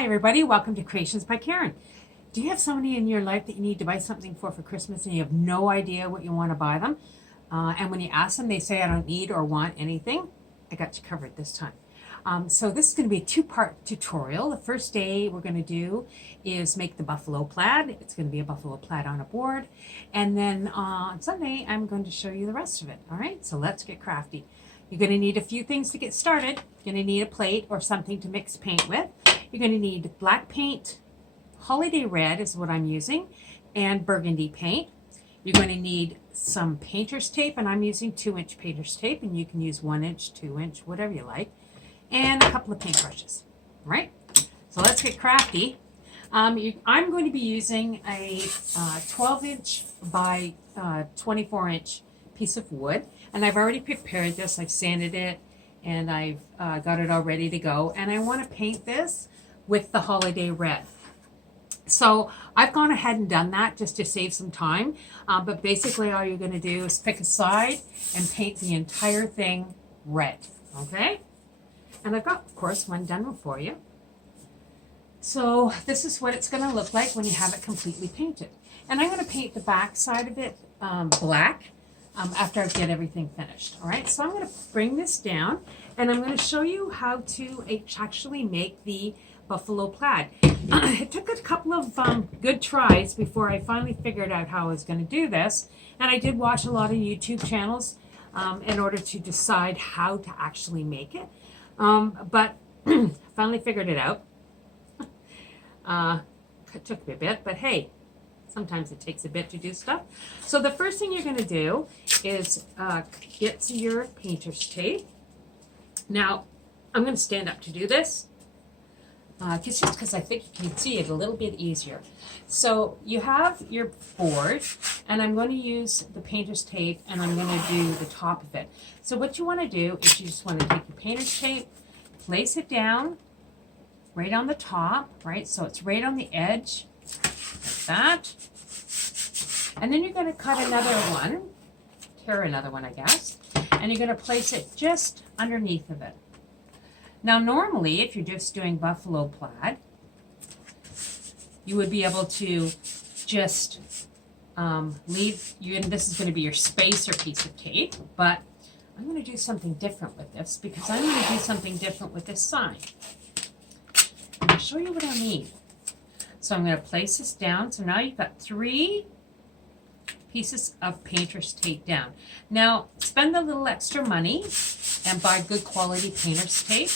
Hi everybody, welcome to Creations by Karen. Do you have somebody in your life that you need to buy something for Christmas and you have no idea what you want to buy them? And when you ask them, they say, I don't need or want anything. I got you covered this time. So this is going to be a two-part tutorial. The first day we're going to do is make the Buffalo Plaid. It's going to be a Buffalo Plaid on a board. And then on Sunday, I'm going to show you the rest of it. All right, so let's get crafty. You're going to need a few things to get started. You're going to need a plate or something to mix paint with. You're going to need black paint, holiday red is what I'm using, and burgundy paint. You're going to need some painter's tape, and I'm using 2-inch painter's tape, and you can use 1-inch, 2-inch, whatever you like, and a couple of paintbrushes. All right, so let's get crafty. I'm going to be using a 12-inch by 24-inch piece of wood, and I've already prepared this. I've sanded it, and I've got it all ready to go, and I want to paint this with the holiday red. So I've gone ahead and done that just to save some time, but basically all you're going to do is pick a side and paint the entire thing red, okay? And I've got, of course, one done for you. So this is what it's going to look like when you have it completely painted. And I'm going to paint the back side of it black after I get everything finished. All right, so I'm going to bring this down, and I'm going to show you how to actually make the Buffalo Plaid. It took a couple of good tries before I finally figured out how I was going to do this, and I did watch a lot of YouTube channels in order to decide how to actually make it, but finally figured it out. It took me a bit, but hey, sometimes it takes a bit to do stuff. So the first thing you're going to do is get to your painter's tape. Now, I'm going to stand up to do this. Just because I think you can see it a little bit easier. So you have your board, and I'm going to use the painter's tape, and I'm going to do the top of it. So what you want to do is you just want to take your painter's tape, place it down right on the top, right? So it's right on the edge, like that. And then you're going to cut another one, tear another one, I guess, and you're going to place it just underneath of it. Now, normally, if you're just doing Buffalo Plaid, you would be able to just this is going to be your spacer piece of tape, but I'm going to do something different with this because I'm going to do something different with this sign. I'll show you what I mean. So I'm going to place this down. So now you've got 3 pieces of painter's tape down. Now, spend a little extra money and buy good quality painter's tape,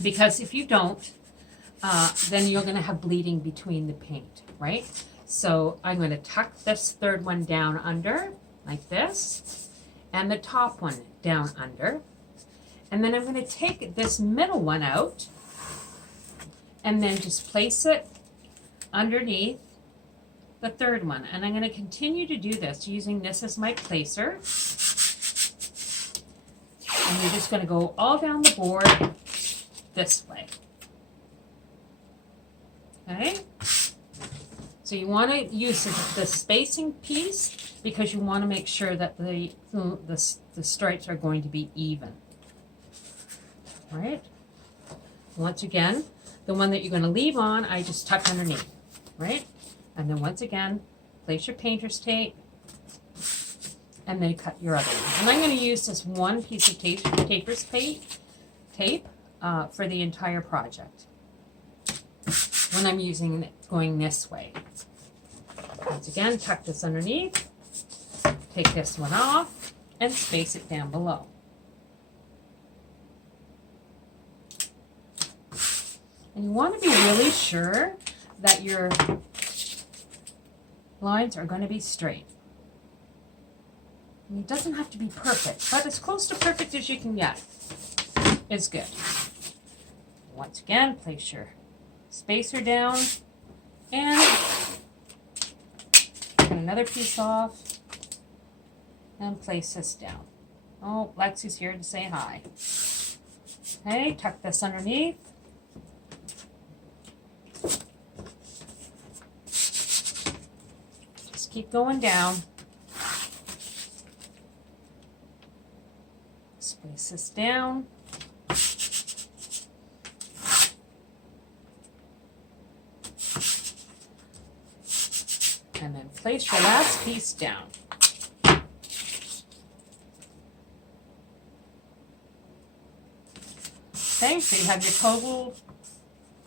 because if you don't, then you're going to have bleeding between the paint, right? So I'm going to tuck this 3rd one down under, like this, and the top one down under. And then I'm going to take this middle one out, and then just place it underneath the 3rd one. And I'm going to continue to do this using this as my placer. And you're just going to go all down the board this way. Okay? So you want to use the spacing piece because you want to make sure that the stripes are going to be even. All right? Once again, the one that you're going to leave on, I just tuck underneath, right? And then once again, place your painter's tape, and then cut your other one. And I'm going to use this one piece of painter's tape for the entire project when I'm using it going this way. Once again, tuck this underneath, take this one off, and space it down below. And you want to be really sure that your lines are going to be straight. And it doesn't have to be perfect, but as close to perfect as you can get is good. Once again, place your spacer down and cut another piece off and place this down. Oh, Lexi's here to say hi. Okay, tuck this underneath. Just keep going down. Place this down. And then place your last piece down. Okay, so you have your total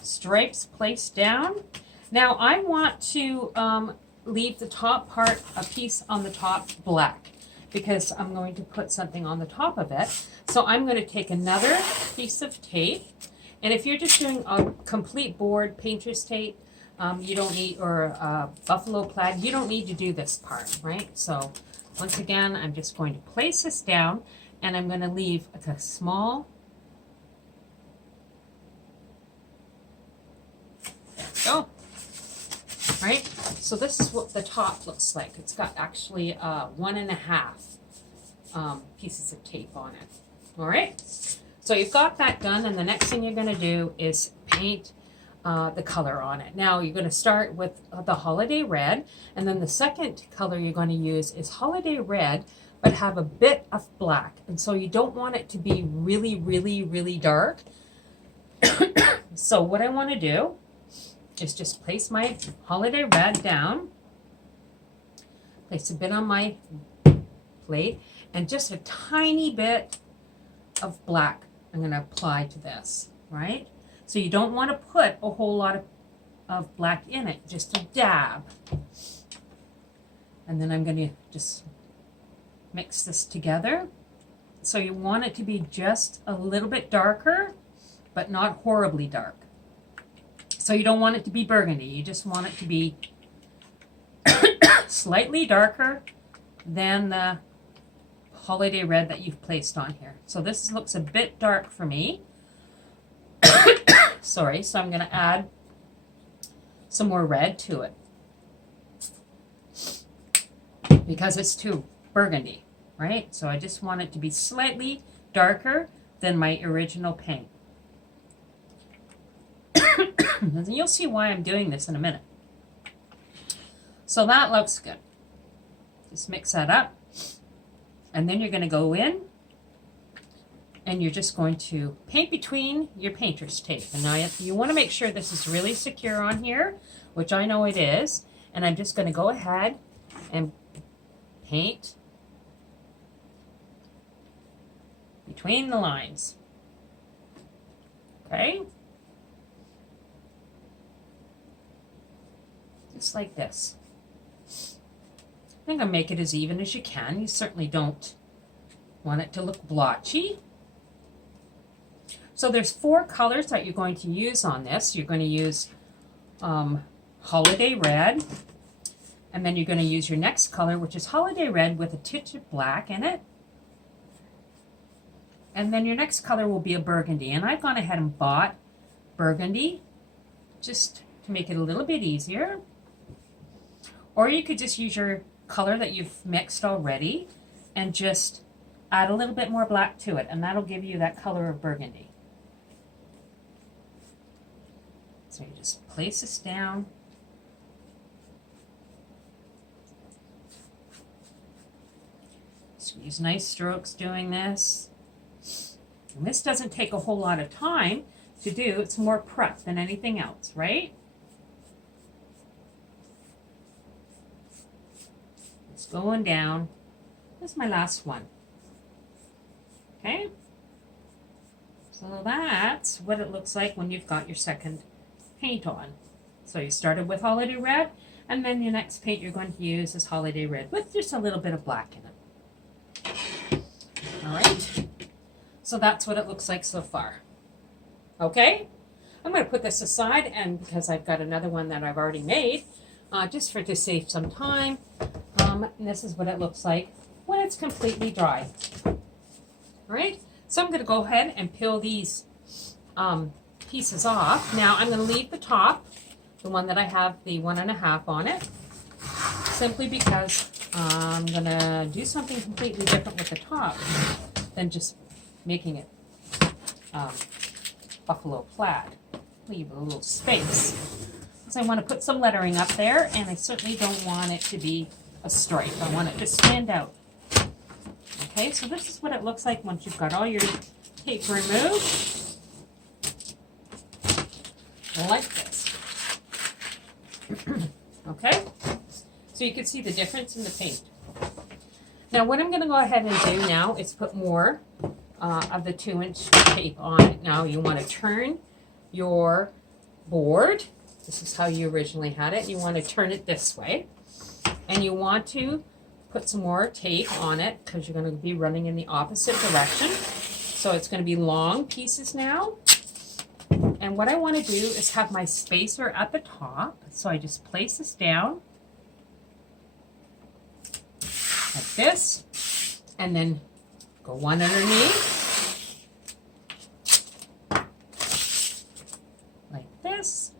stripes placed down. Now I want to leave the top part, a piece on the top black, because I'm going to put something on the top of it. So I'm going to take another piece of tape, and if you're just doing a complete board painter's tape, you don't need, or Buffalo Plaid, you don't need to do this part, right? So once again, I'm just going to place this down, and I'm going to leave a small, there we go, right? So this is what the top looks like. It's got actually 1.5 pieces of tape on it. All right, so you've got that done, and the next thing you're going to do is paint the color on it. Now you're going to start with the holiday red, and then the second color you're going to use is holiday red, but have a bit of black. And so you don't want it to be really, really, really dark. So what I want to do is just place my holiday red down, place a bit on my plate, and just a tiny bit of black I'm going to apply to this, right? So you don't want to put a whole lot of black in it, just a dab. And then I'm going to just mix this together. So you want it to be just a little bit darker, but not horribly dark. So you don't want it to be burgundy, you just want it to be slightly darker than the holiday red that you've placed on here. So this looks a bit dark for me. Sorry, so I'm going to add some more red to it because it's too burgundy, right? So I just want it to be slightly darker than my original paint. And you'll see why I'm doing this in a minute. So that looks good. Just mix that up. And then you're going to go in and you're just going to paint between your painter's tape. And now you want to make sure this is really secure on here, which I know it is. And I'm just going to go ahead and paint between the lines. Okay? Just like this. I think I'll make it as even as you can. You certainly don't want it to look blotchy. So there's 4 colors that you're going to use on this. You're going to use holiday red, and then you're going to use your next color, which is holiday red with a titch of black in it. And then your next color will be a burgundy. And I've gone ahead and bought burgundy just to make it a little bit easier. Or you could just use your color that you've mixed already and just add a little bit more black to it, and that'll give you that color of burgundy. So you just place this down. So use nice strokes doing this. And this doesn't take a whole lot of time to do. It's more prep than anything else, right? It's going down. This is my last one. Okay? So that's what it looks like when you've got your second paint on. So you started with holiday red, and then your next paint you're going to use is holiday red with just a little bit of black in it. All right? So that's what it looks like so far. Okay? I'm going to put this aside, and because I've got another one that I've already made, just to save some time. And this is what it looks like when it's completely dry. All right? So I'm going to go ahead and peel these pieces off. Now I'm going to leave the top, the one that I have the 1.5 on it, simply because I'm going to do something completely different with the top than just making it Buffalo Plaid. Leave a little space. So I want to put some lettering up there, and I certainly don't want it to be a stripe. I want it to stand out. Okay, so this is what it looks like once you've got all your tape removed. Like this. Okay? So you can see the difference in the paint. Now what I'm going to go ahead and do now is put more of the 2-inch tape on it. Now you want to turn your board. This is how you originally had it. You want to turn it this way. And you want to put some more tape on it because you're going to be running in the opposite direction. So it's going to be long pieces now. And what I want to do is have my spacer at the top. So I just place this down like this, and then go one underneath like this.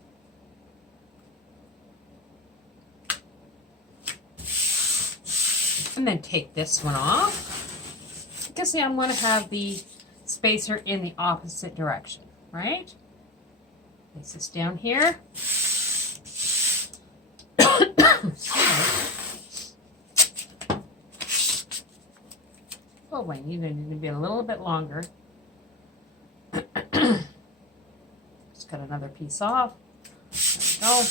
And then take this one off. Because see, I'm going to have the spacer in the opposite direction, right? Place this down here. Oh, I need it to be a little bit longer. Just cut another piece off. There we go.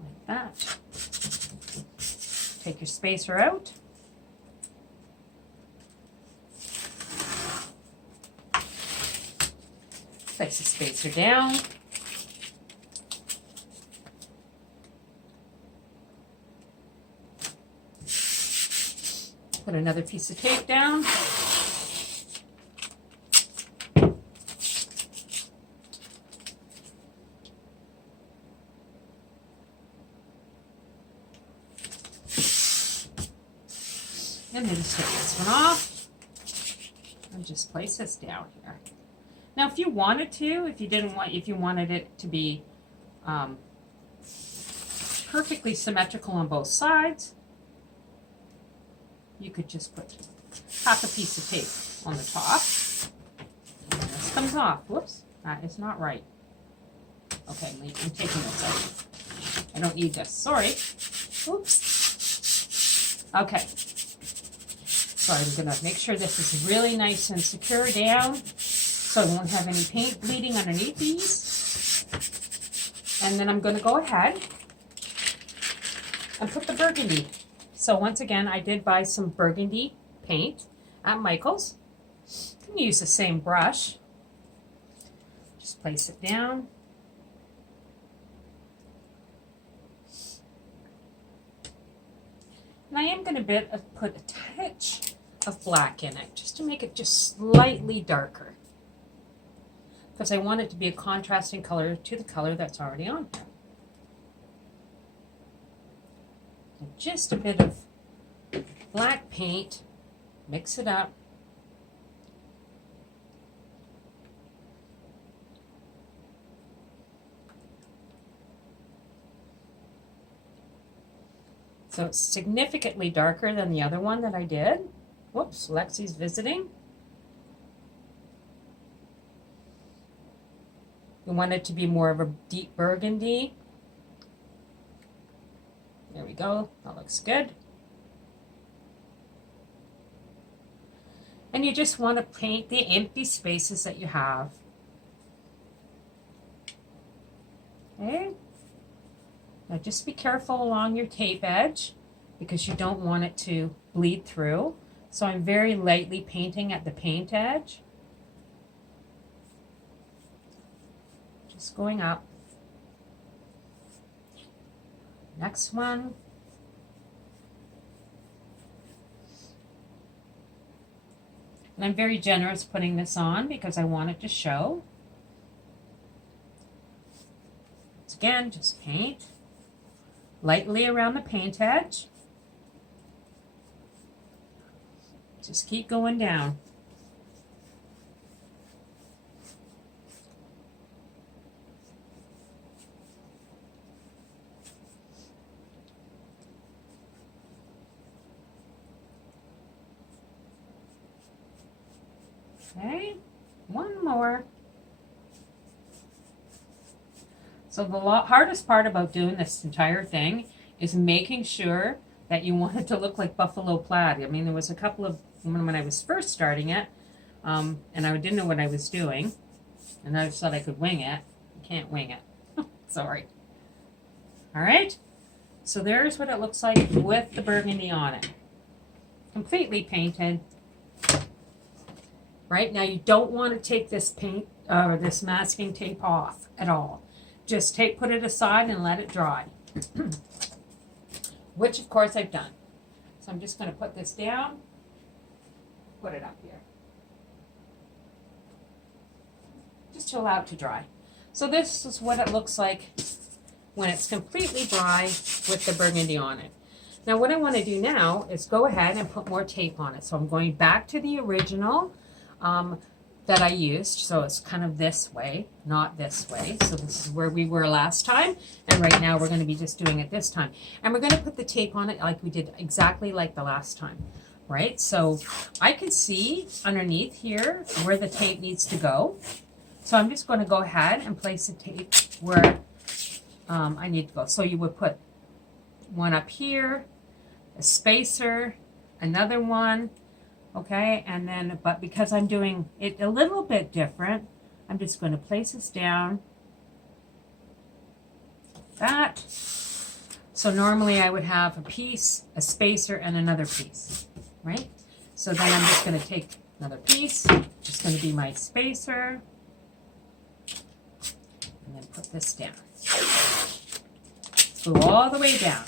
Like that. Take your spacer out. Place the spacer down. Put another piece of tape down. And then just take this one off and just place this down here. Now, if you wanted to, if you wanted it to be perfectly symmetrical on both sides, you could just put half a piece of tape on the top. And this comes off. Whoops, that is not right. Okay, I'm taking this out. I don't need this. Sorry. Oops. Okay. So I'm going to make sure this is really nice and secure down so I won't have any paint bleeding underneath these. And then I'm going to go ahead and put the burgundy. So once again, I did buy some burgundy paint at Michael's. You can use the same brush. Just place it down. And I am going to put a touch of black in it, just to make it just slightly darker. Because I want it to be a contrasting color to the color that's already on here. And just a bit of black paint, mix it up. So it's significantly darker than the other one that I did. Whoops, Lexi's visiting. You want it to be more of a deep burgundy. There we go, that looks good. And you just want to paint the empty spaces that you have. Okay. Now just be careful along your tape edge because you don't want it to bleed through. So I'm very lightly painting at the paint edge. Just going up. Next one. And I'm very generous putting this on because I want it to show. Once again, just paint lightly around the paint edge. Just keep going down. Okay, one more. So the hardest part about doing this entire thing is making sure that you want it to look like Buffalo Plaid. I mean, there was a couple of, when I was first starting it, and I didn't know what I was doing, and I just thought I could wing it. You can't wing it. Sorry. All right. So there's what it looks like with the burgundy on it. Completely painted. Right now, you don't want to take this paint or this masking tape off at all. Just put it aside and let it dry. Which, of course, I've done. So I'm just going to put this down, put it up here, just to allow it to dry. So this is what it looks like when it's completely dry with the burgundy on it. Now what I want to do now is go ahead and put more tape on it. So I'm going back to the original that I used. So it's kind of this way, not this way. So this is where we were last time. And right now we're going to be just doing it this time. And we're going to put the tape on it like we did exactly like the last time. Right? So I can see underneath here where the tape needs to go. So I'm just going to go ahead and place the tape where I need to go. So you would put one up here, a spacer, another one, okay, and then, but because I'm doing it a little bit different, I'm just going to place this down, that. So normally I would have a piece, a spacer, and another piece, right? So then I'm just going to take another piece, it's going to be my spacer, and then put this down. Go all the way down,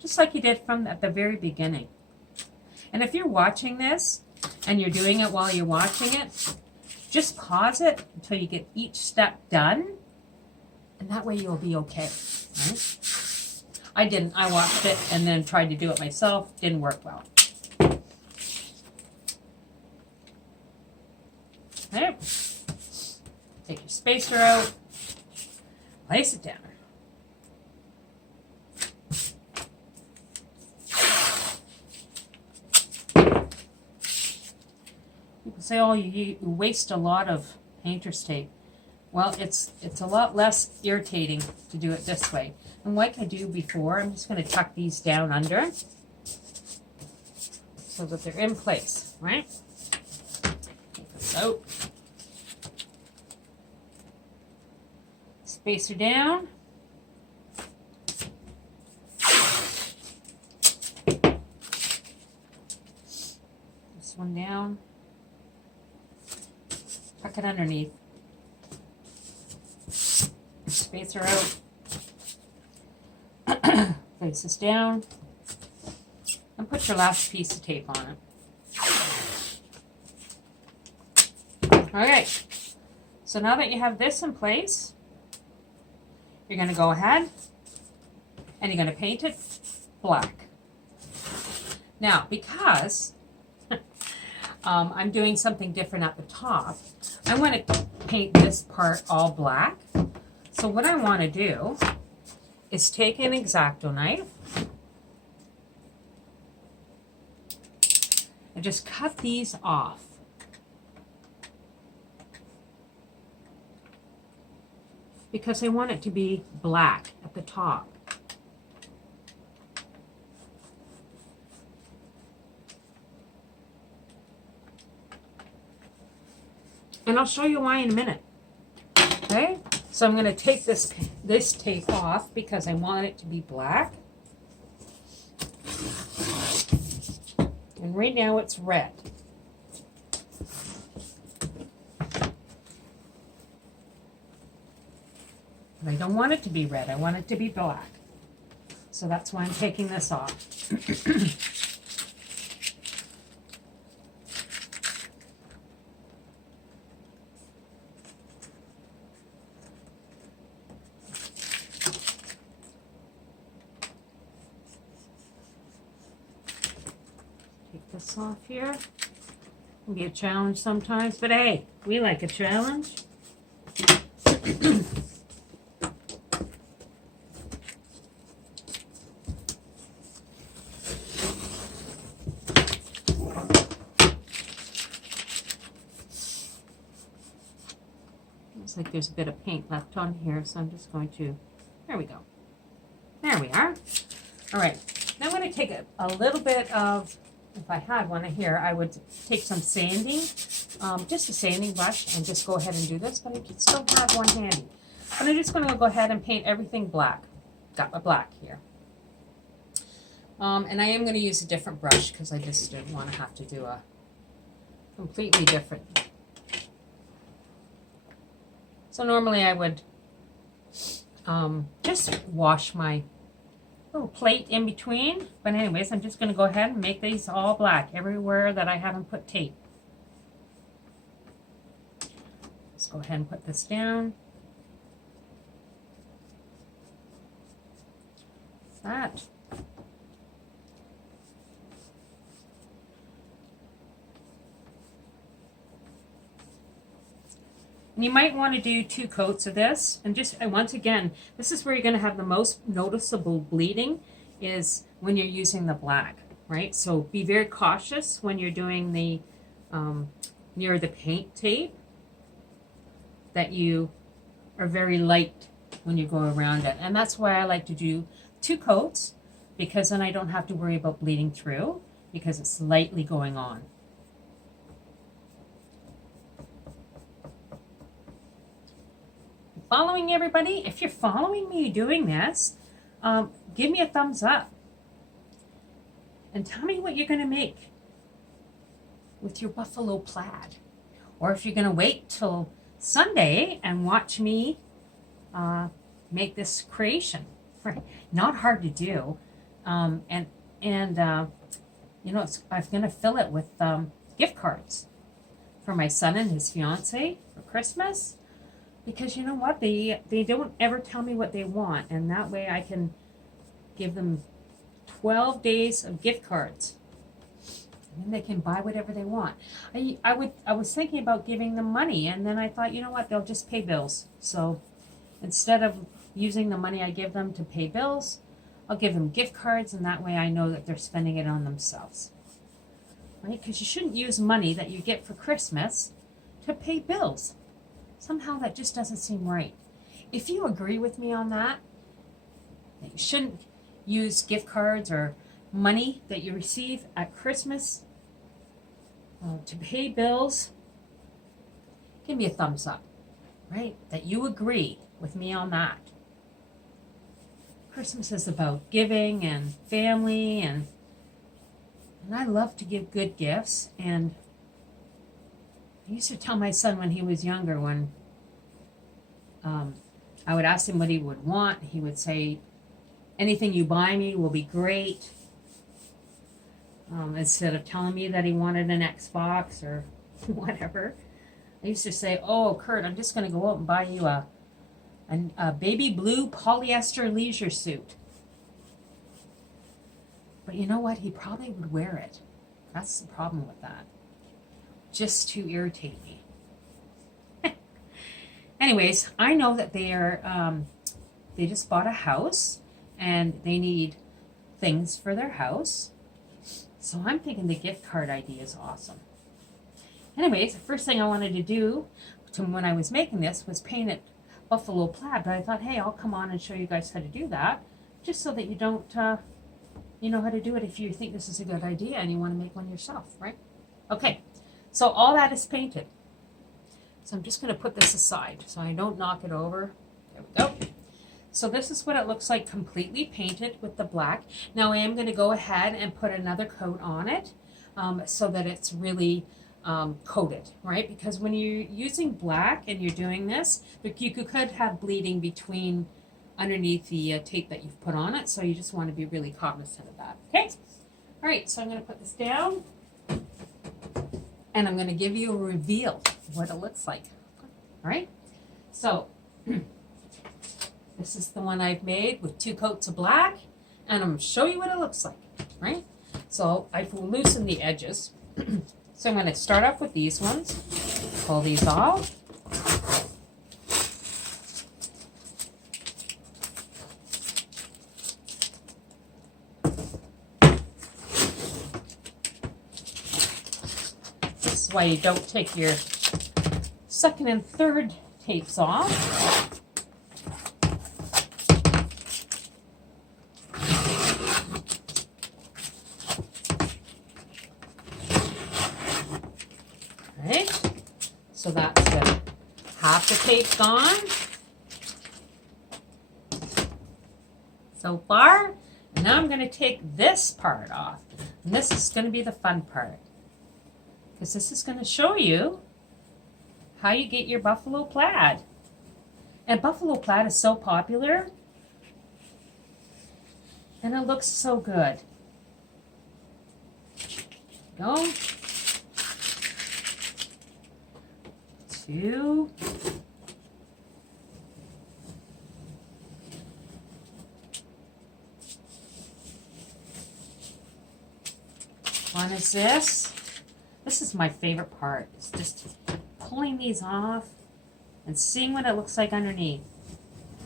just like you did from at the very beginning. And if you're watching this and you're doing it while you're watching it, just pause it until you get each step done, and that way you'll be okay. Right? I didn't. I watched it and then tried to do it myself. Didn't work well. Okay. Take your spacer out, place it down. People say, oh, you waste a lot of painter's tape. Well, it's a lot less irritating to do it this way. And like I do before, I'm just going to tuck these down under so that they're in place, right? Take this out. Spacer down. This one down. Tuck it underneath. Spacer out. Place this down. And put your last piece of tape on it. Alright. So now that you have this in place, you're going to go ahead and you're going to paint it black. Now, because I'm doing something different at the top, I want to paint this part all black. So what I want to do is take an X-Acto knife and just cut these off. Because I want it to be black at the top. And I'll show you why in a minute. Okay? So I'm going to take this tape off because I want it to be black. And right now it's red. But I don't want it to be red. I want it to be black. So that's why I'm taking this off. Take this off here. It can be a challenge sometimes, but hey, we like a challenge. Looks like there's a bit of paint left on here, so I'm just going to, there we go. There we are. All right, now I'm going to take a little bit of if I had one here, I would take some sanding, just a sanding brush, and just go ahead and do this, but I just don't have one handy. But I'm just going to go ahead and paint everything black. Got my black here. And I am going to use a different brush because I just didn't want to have to do a completely different. So normally I would just wash my little plate in between. But anyways, I'm just going to go ahead and make these all black everywhere that I haven't put tape. Let's go ahead and put this down. That. And you might want to do 2 coats of this. And just, and once again, this is where you're going to have the most noticeable bleeding is when you're using the black, right? So be very cautious when you're doing the, near the paint tape, that you are very light when you go around it. And that's why I like to do 2 coats, because then I don't have to worry about bleeding through, because it's lightly going on. Following everybody? If you're following me doing this, give me a thumbs up and tell me what you're going to make with your Buffalo Plaid. Or if you're going to wait till Sunday and watch me make this creation. Not hard to do. And you know, I'm going to fill it with gift cards for my son and his fiance for Christmas. Because you know what, they don't ever tell me what they want, and that way I can give them 12 days of gift cards, and then they can buy whatever they want. I was thinking about giving them money, and then I thought, you know what, they'll just pay bills. So instead of using the money I give them to pay bills, I'll give them gift cards, and that way I know that they're spending it on themselves. Right? Because you shouldn't use money that you get for Christmas to pay bills. Somehow that just doesn't seem right. If you agree with me on that you shouldn't use gift cards or money that you receive at Christmas to pay bills, give me a thumbs up, right? That you agree with me on that. Christmas is about giving and family, and I love to give good gifts. And I used to tell my son when he was younger, when I would ask him what he would want, he would say, anything you buy me will be great. Instead of telling me that he wanted an Xbox or whatever, I used to say, oh, Kurt, I'm just going to go out and buy you a baby blue polyester leisure suit. But you know what? He probably would wear it. That's the problem with that. Just to irritate me. Anyways, I know that they just bought a house and they need things for their house. So I'm thinking the gift card idea is awesome. Anyways, the first thing I wanted to do when I was making this was paint it Buffalo Plaid. But I thought, hey, I'll come on and show you guys how to do that, just so that you don't, you know how to do it if you think this is a good idea and you want to make one yourself, right? Okay. So all that is painted. So I'm just going to put this aside so I don't knock it over. There we go. So this is what it looks like completely painted with the black. Now I am going to go ahead and put another coat on it so that it's really coated, right? Because when you're using black and you're doing this, you could have bleeding between underneath the tape that you've put on it. So you just want to be really cognizant of that. Okay. All right. So I'm going to put this down. And I'm going to give you a reveal of what it looks like. All right. So this is the one I've made with 2 coats of black. And I'm going to show you what it looks like. Right. So I've loosened the edges. So I'm going to start off with these ones. Pull these off. Why you don't take your second and third tapes off. So that's good. Half the tape gone so far. And now I'm going to take this part off. And this is going to be the fun part, because this is going to show you how you get your buffalo plaid. And buffalo plaid is so popular, and it looks so good. Go. 2. One is this. This is my favorite part. It's just pulling these off and seeing what it looks like underneath.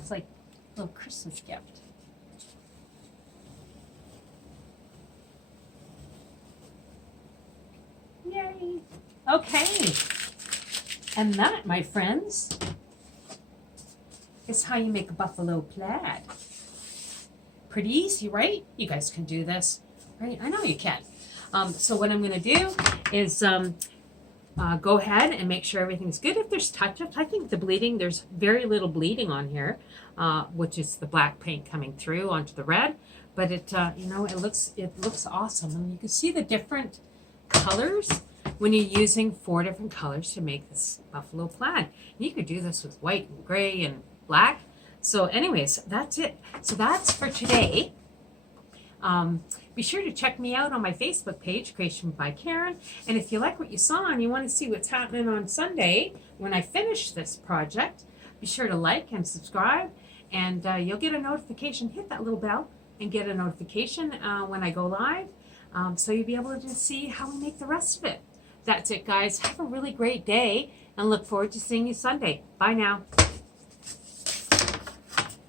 It's like a little Christmas gift. Yay! Okay. And that, my friends, is how you make a buffalo plaid. Pretty easy, right? You guys can do this, right? I know you can. So what I'm going to do is go ahead and make sure everything's good. If there's touch-ups, I think the bleeding, there's very little bleeding on here, which is the black paint coming through onto the red. But it, you know, it looks awesome. And you can see the different colors when you're using 4 different colors to make this buffalo plaid. And you could do this with white and gray and black. So anyways, that's it. So that's for today. Be sure to check me out on my Facebook page, Creation by Karen. And if you like what you saw and you want to see what's happening on Sunday when I finish this project, be sure to like and subscribe, and you'll get a notification. Hit that little bell and get a notification when I go live, so you'll be able to see how we make the rest of it. That's it, guys. Have a really great day, and look forward to seeing you Sunday. Bye now.